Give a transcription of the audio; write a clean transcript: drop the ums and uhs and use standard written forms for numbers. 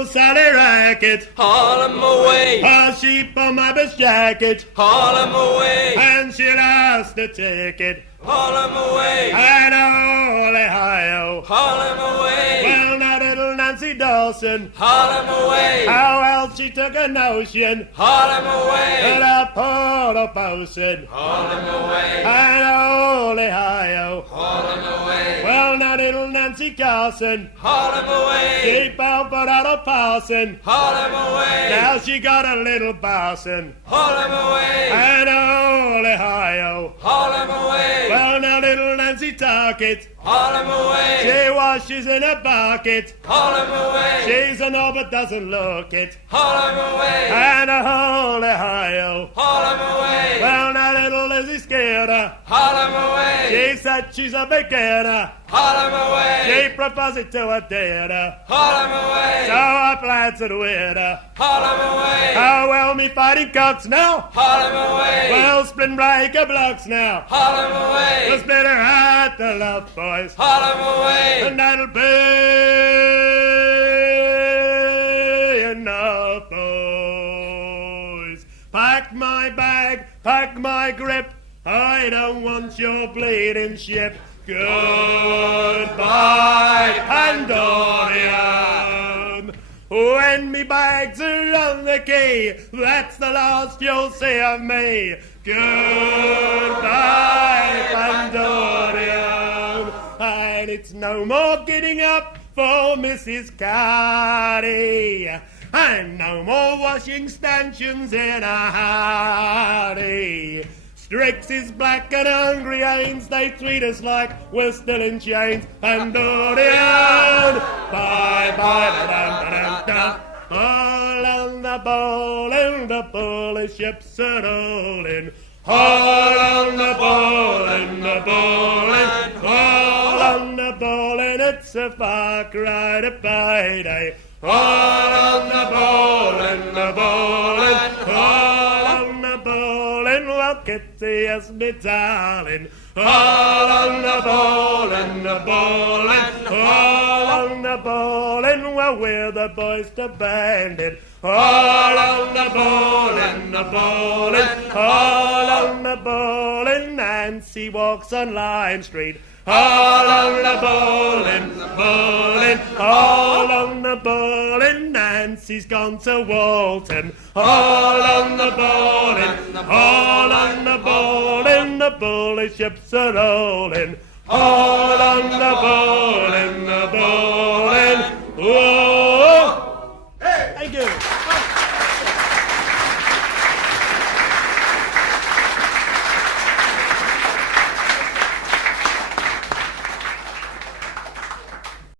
little Sally Racket, haul 'em away, a sheep on my best jacket, haul 'em away, and she lost the ticket. haul 'em away, And holy hi-oh, haul 'em away, well now little Nancy Dawson, haul 'em away, how else she took a notion haul 'em away, to the polo bosun. haul 'em away, And holy hi-oh, haul 'em away, well now little Nancy Carson, haul 'em away, she fell for that old parson, haul 'em away, now she got a little parson. haul 'em away, And holy hi-oh, haul 'em away, well now little Nancy Target, haul 'em away, she washes in a bucket, haul 'em away, she's a no but doesn't look it. haul 'em away, And a holy hi-oh, haul 'em away, well now little Lizzie scared her, haul 'em away, she said she's a beginner, haul 'em away, she proposed it to her dinner, haul 'em away, so I planted with her. haul 'em away, How well me fighting cocks now, haul 'em away, well split breaker blocks now, haul 'em away, we'll split her at the love boys, haul 'em away, and that'll be enough boys. Pack my bag, pack my grip, I don't want your bleeding ship. Goodbye, Pandorian. When me bags are on the quay, that's the last you'll see of me. Goodbye, Pandorian. And it's no more getting up for Mrs. Carty, and no more washing stanchions in a hurry. Strix is black and hungry ain't they treat us like we're still in chains. Pandorian, bye bye da da da. All on the ball and the bullish ships are rolling. All on the ball and the bowling, all on the ball and it's a far cry to payday. All on the ball and the bowling, all on the ball and well Kitty yes me darling. All on the ball and the bowling, all on the ball and well we're the boys to band it. All on the ball and the bowling, all on the ball and Nancy walks on Lime Street. All on the bowling, bowling, all on the bowling, Nancy's gone to Walton. All on the bowling, all on the bowling, the bully ships are rolling. All on the bowling, whoa.